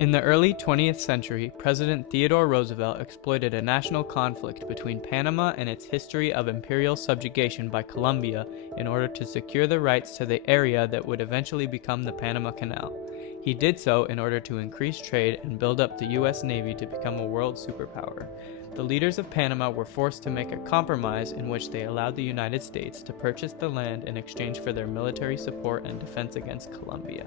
In the early 20th century, President Theodore Roosevelt exploited a national conflict between Panama and its history of imperial subjugation by Colombia in order to secure the rights to the area that would eventually become the Panama Canal. He did so in order to increase trade and build up the U.S. Navy to become a world superpower. The leaders of Panama were forced to make a compromise in which they allowed the United States to purchase the land in exchange for their military support and defense against Colombia.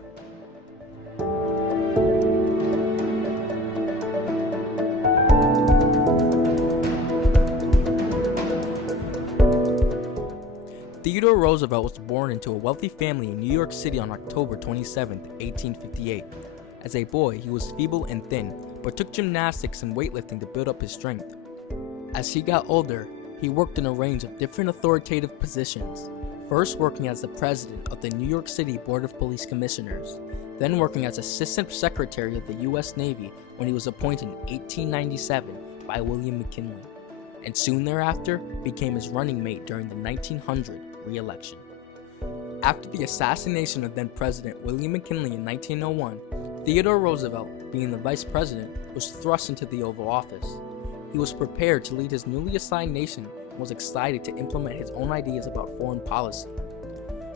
Theodore Roosevelt was born into a wealthy family in New York City on October 27, 1858. As a boy, he was feeble and thin, but took gymnastics and weightlifting to build up his strength. As he got older, he worked in a range of different authoritative positions, first working as the president of the New York City Board of Police Commissioners, then working as Assistant Secretary of the U.S. Navy when he was appointed in 1897 by William McKinley, and soon thereafter became his running mate during the 1900 re-election. After the assassination of then-President William McKinley in 1901, Theodore Roosevelt, being the vice president, was thrust into the Oval Office. He was prepared to lead his newly assigned nation and was excited to implement his own ideas about foreign policy.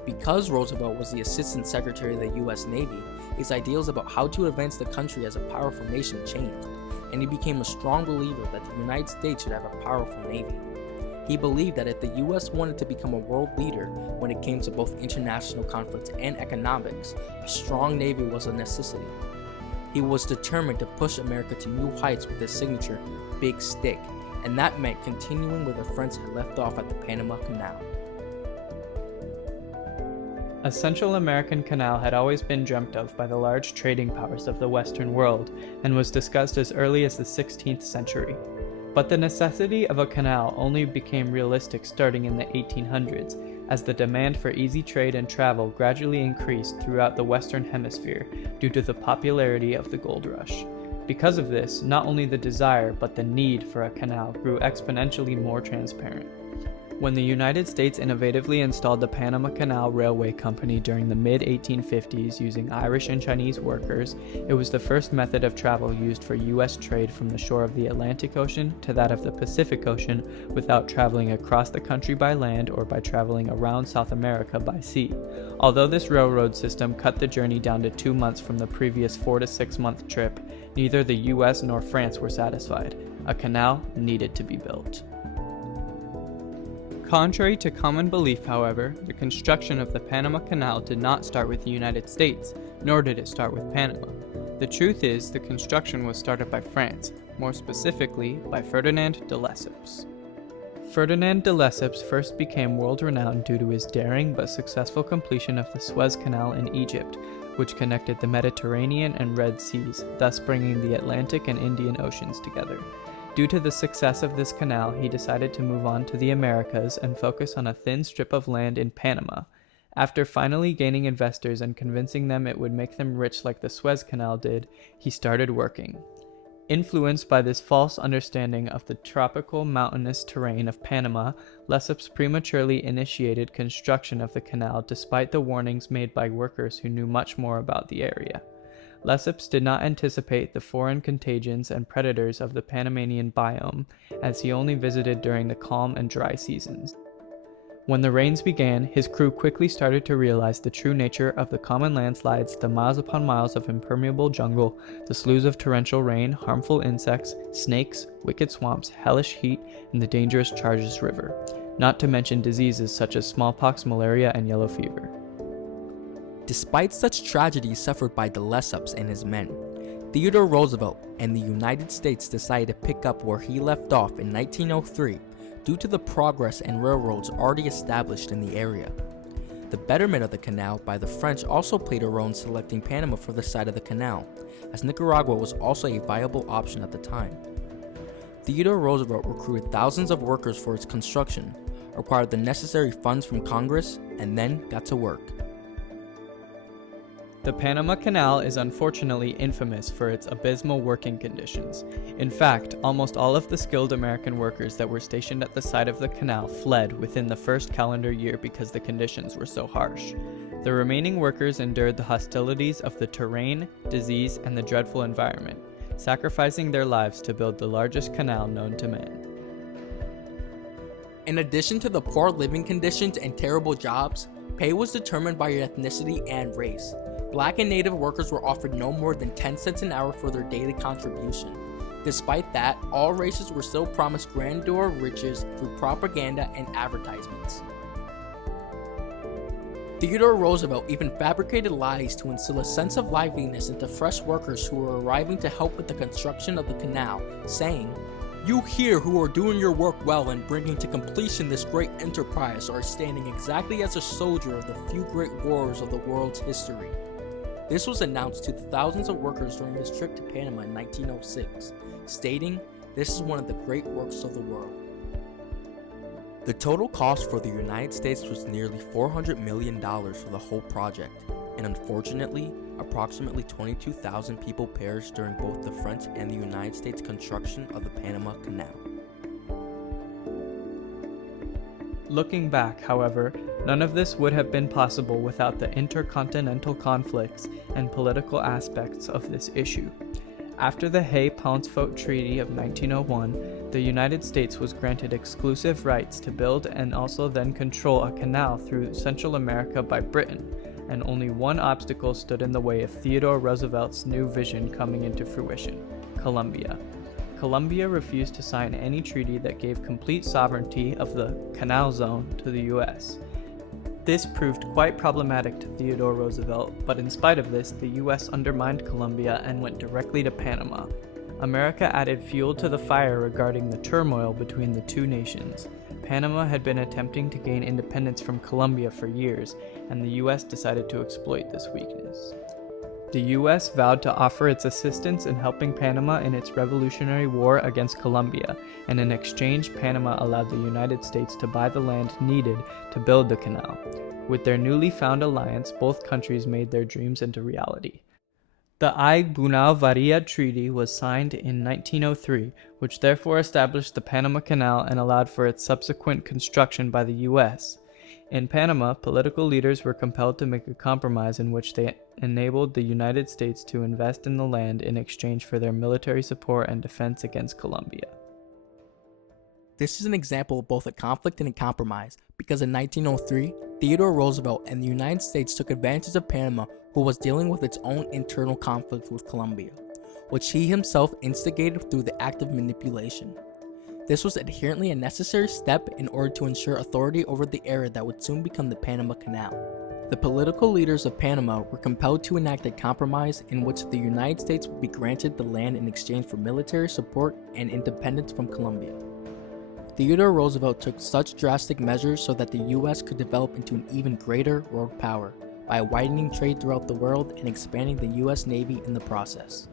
Because Roosevelt was the Assistant Secretary of the U.S. Navy, his ideals about how to advance the country as a powerful nation changed, and he became a strong believer that the United States should have a powerful navy. He believed that if the U.S. wanted to become a world leader when it came to both international conflicts and economics, a strong navy was a necessity. He was determined to push America to new heights with his signature, Big Stick, and that meant continuing where the French had left off at the Panama Canal. A Central American canal had always been dreamt of by the large trading powers of the Western world and was discussed as early as the 16th century. But the necessity of a canal only became realistic starting in the 1800s, as the demand for easy trade and travel gradually increased throughout the Western Hemisphere due to the popularity of the gold rush. Because of this, not only the desire but the need for a canal grew exponentially more transparent. When the United States innovatively installed the Panama Canal Railway Company during the mid-1850s using Irish and Chinese workers, it was the first method of travel used for U.S. trade from the shore of the Atlantic Ocean to that of the Pacific Ocean without traveling across the country by land or by traveling around South America by sea. Although this railroad system cut the journey down to 2 months from the previous 4 to 6 month trip, neither the U.S. nor France were satisfied. A canal needed to be built. Contrary to common belief, however, the construction of the Panama Canal did not start with the United States, nor did it start with Panama. The truth is, the construction was started by France, more specifically by Ferdinand de Lesseps. Ferdinand de Lesseps first became world-renowned due to his daring but successful completion of the Suez Canal in Egypt, which connected the Mediterranean and Red Seas, thus bringing the Atlantic and Indian Oceans together. Due to the success of this canal, he decided to move on to the Americas and focus on a thin strip of land in Panama. After finally gaining investors and convincing them it would make them rich like the Suez Canal did, he started working. Influenced by this false understanding of the tropical mountainous terrain of Panama, Lesseps prematurely initiated construction of the canal despite the warnings made by workers who knew much more about the area. Lesseps did not anticipate the foreign contagions and predators of the Panamanian biome, as he only visited during the calm and dry seasons. When the rains began, his crew quickly started to realize the true nature of the common landslides, the miles upon miles of impermeable jungle, the sloughs of torrential rain, harmful insects, snakes, wicked swamps, hellish heat, and the dangerous Charges River, not to mention diseases such as smallpox, malaria, and yellow fever. Despite such tragedies suffered by de Lesseps and his men, Theodore Roosevelt and the United States decided to pick up where he left off in 1903 due to the progress and railroads already established in the area. The betterment of the canal by the French also played a role in selecting Panama for the site of the canal, as Nicaragua was also a viable option at the time. Theodore Roosevelt recruited thousands of workers for its construction, acquired the necessary funds from Congress, and then got to work. The Panama Canal is unfortunately infamous for its abysmal working conditions. In fact, almost all of the skilled American workers that were stationed at the site of the canal fled within the first calendar year because the conditions were so harsh. The remaining workers endured the hostilities of the terrain, disease, and the dreadful environment, sacrificing their lives to build the largest canal known to man. In addition to the poor living conditions and terrible jobs, pay was determined by your ethnicity and race. Black and Native workers were offered no more than 10 cents an hour for their daily contribution. Despite that, all races were still promised grandeur riches through propaganda and advertisements. Theodore Roosevelt even fabricated lies to instill a sense of liveliness into fresh workers who were arriving to help with the construction of the canal, saying, "You here who are doing your work well and bringing to completion this great enterprise are standing exactly as a soldier of the few great wars of the world's history." This was announced to the thousands of workers during his trip to Panama in 1906, stating, "This is one of the great works of the world." The total cost for the United States was nearly $400 million for the whole project, and unfortunately, approximately 22,000 people perished during both the French and the United States construction of the Panama Canal. Looking back, however, none of this would have been possible without the intercontinental conflicts and political aspects of this issue. After the Hay-Pauncefote Treaty of 1901, the United States was granted exclusive rights to build and also then control a canal through Central America by Britain, and only one obstacle stood in the way of Theodore Roosevelt's new vision coming into fruition: Colombia. Colombia refused to sign any treaty that gave complete sovereignty of the Canal Zone to the US. This proved quite problematic to Theodore Roosevelt, but in spite of this, the US undermined Colombia and went directly to Panama. America added fuel to the fire regarding the turmoil between the two nations. Panama had been attempting to gain independence from Colombia for years, and the US decided to exploit this weakness. The US vowed to offer its assistance in helping Panama in its Revolutionary War against Colombia, and in exchange, Panama allowed the United States to buy the land needed to build the canal. With their newly found alliance, both countries made their dreams into reality. The Bunau-Varilla Treaty was signed in 1903, which therefore established the Panama Canal and allowed for its subsequent construction by the US. In Panama, political leaders were compelled to make a compromise in which they enabled the United States to invest in the land in exchange for their military support and defense against Colombia. This is an example of both a conflict and a compromise, because in 1903, Theodore Roosevelt and the United States took advantage of Panama, who was dealing with its own internal conflict with Colombia, which he himself instigated through the act of manipulation. This was inherently a necessary step in order to ensure authority over the area that would soon become the Panama Canal. The political leaders of Panama were compelled to enact a compromise in which the United States would be granted the land in exchange for military support and independence from Colombia. Theodore Roosevelt took such drastic measures so that the US could develop into an even greater world power by widening trade throughout the world and expanding the US Navy in the process.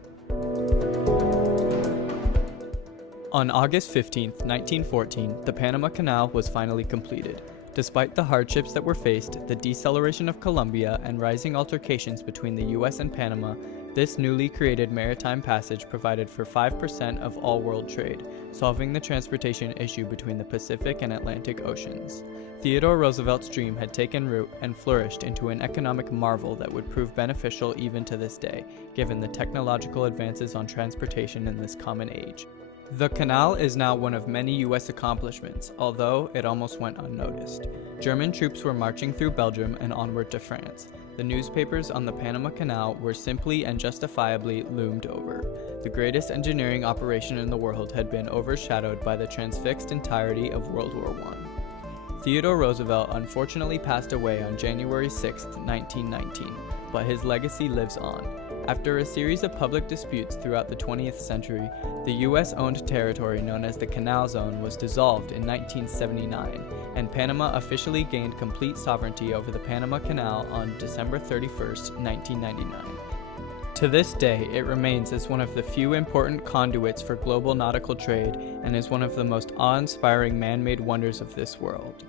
On August 15, 1914, the Panama Canal was finally completed. Despite the hardships that were faced, the deceleration of Colombia, and rising altercations between the US and Panama, this newly created maritime passage provided for 5% of all world trade, solving the transportation issue between the Pacific and Atlantic Oceans. Theodore Roosevelt's dream had taken root and flourished into an economic marvel that would prove beneficial even to this day, given the technological advances on transportation in this common age. The canal is now one of many US accomplishments, although it almost went unnoticed. German troops were marching through Belgium and onward to France. The newspapers on the Panama Canal were simply and justifiably loomed over. The greatest engineering operation in the world had been overshadowed by the transfixed entirety of World War I. Theodore Roosevelt unfortunately passed away on January 6, 1919, but his legacy lives on. After a series of public disputes throughout the 20th century, the US-owned territory known as the Canal Zone was dissolved in 1979, and Panama officially gained complete sovereignty over the Panama Canal on December 31, 1999. To this day, it remains as one of the few important conduits for global nautical trade and is one of the most awe-inspiring man-made wonders of this world.